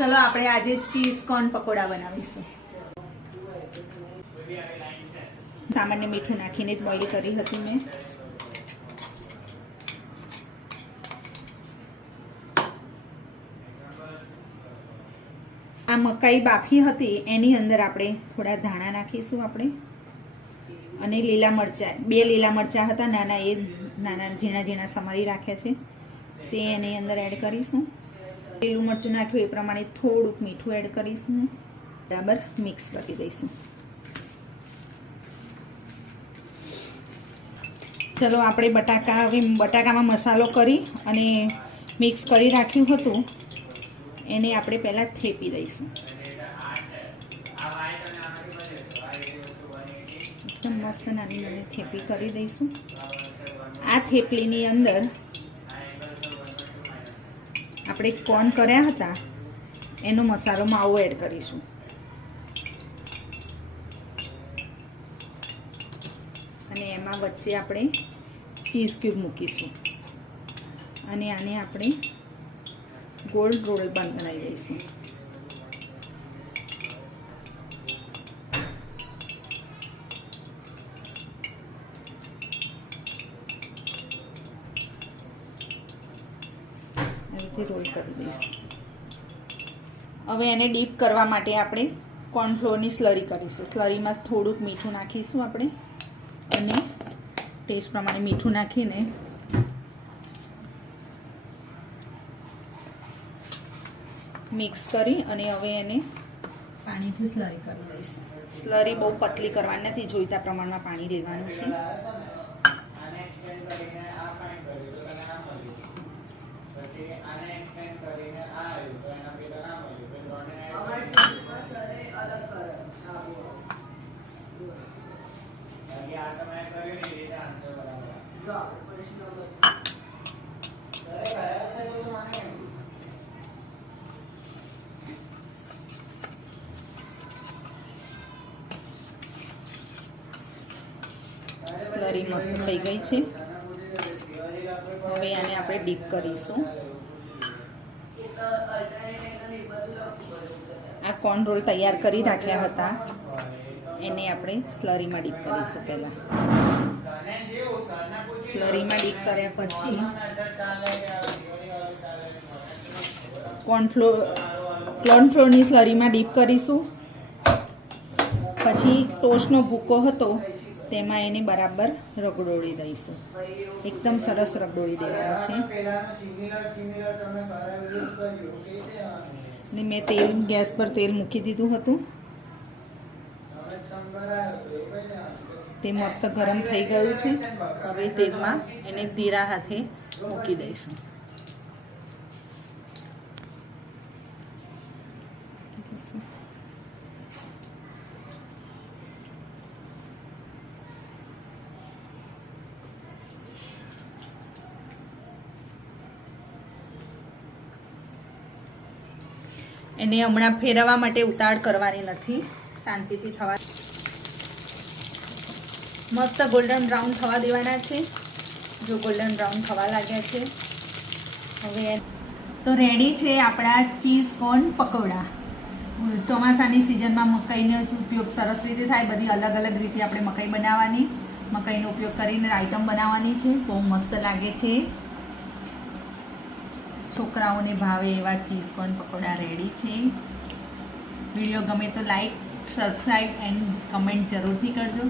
ચલો આપણે આજે ચીઝ કોર્ન પકોડા બનાવીશું. સામાન્ય મીઠું નાખીને જ બોઇલ કરી હતી મેં. આ મકાઈ બાફી હતી એની અંદર આપણે થોડા ધાણા નાખીશું આપણે, અને લીલા મરચાં, 2 લીલા મરચાં હતા નાના, એ નાના ઝીણા ઝીણા સમારી રાખ્યા છે તે એની અંદર એડ કરીશું. લીલું મરચું નાખ્યું એ પ્રમાણે થોડુંક મીઠું એડ કરીશું. બરાબર મિક્સ કરી દઈશું. ચલો આપણે બટાકામાં મસાલો કરી અને મિક્સ કરી રાખ્યું હતું એને આપણે પહેલાં થેપી દઈશું. એકદમ મસ્ત નાની નાની થેપી કરી દઈશું. આ થેપલીની અંદર આપણે કોર્ન કર્યા હતા એનો મસાલો માવો એડ કરીશું. અને એમાં વચ્ચે આપણે ચીઝ ક્યુબ મૂકીશું અને આને આપણે ગોળ રોલ બનાવી દઈશું. રોલ કરી દઈશું. હવે એને ડીપ કરવા માટે આપણે કોર્નફ્લોરની સ્લરી કરીશું. સ્લરીમાં થોડુંક મીઠું નાખીશું આપણે અને ટેસ્ટ પ્રમાણે મીઠું નાખીને મિક્સ કરી અને હવે એને પાણીથી સ્લરી કરી દઈશું. સ્લરી બહુ પતલી કરવાની નથી, જોઈતા પ્રમાણમાં પાણી લેવાનું છે. સ્લરી મસ્ત થઈ ગઈ છે. હવે આને આપણે ડીપ કરીશું. આ કોર્ન રોલ તૈયાર કરી રાખ્યા હતા એને આપણે સ્લરીમાં ડીપ કરીશું. પહેલાં સ્લરીમાં ડીપ કર્યા પછી કોર્નફ્લોરની સ્લરીમાં ડીપ કરીશું. પછી ટોસ્ટનો ભૂકો હતો તેમાં એને બરાબર રગડોળી દઈશું. એકદમ સરસ રગડોળી દેવાનું છે. ને મેં ગેસ પર તેલ મૂકી દીધું હતું. તે મસ્ત ગરમ થઈ ગયું છે. હવે તેલમાં એને ધીરા હાથે મૂકી દઈશું. એને હમણાં ફેરવવા માટે ઉતાવળ કરવાની નથી, શાંતિથી થવા. મસ્ત ગોલ્ડન બ્રાઉન થવા દેવાના છે. જો ગોલ્ડન બ્રાઉન થવા લાગ્યા છે હવે તો રેડી છે આપણા ચીઝ કોર્ન પકોડા. ચોમાસાની સિઝનમાં મકાઈનો ઉપયોગ સરસ રીતે થાય. બધી અલગ અલગ રીતે આપણે મકાઈ બનાવવાની, મકાઈનો ઉપયોગ કરીને આઈટમ બનાવવાની છે. બહુ મસ્ત લાગે છે. છોકરાઓને ભાવે એવા ચીઝ કોર્ન પકોડા રેડી છે. વિડીયો ગમે તો લાઈક, સબસ્ક્રાઈબ એન્ડ કમેન્ટ જરૂરથી કરજો.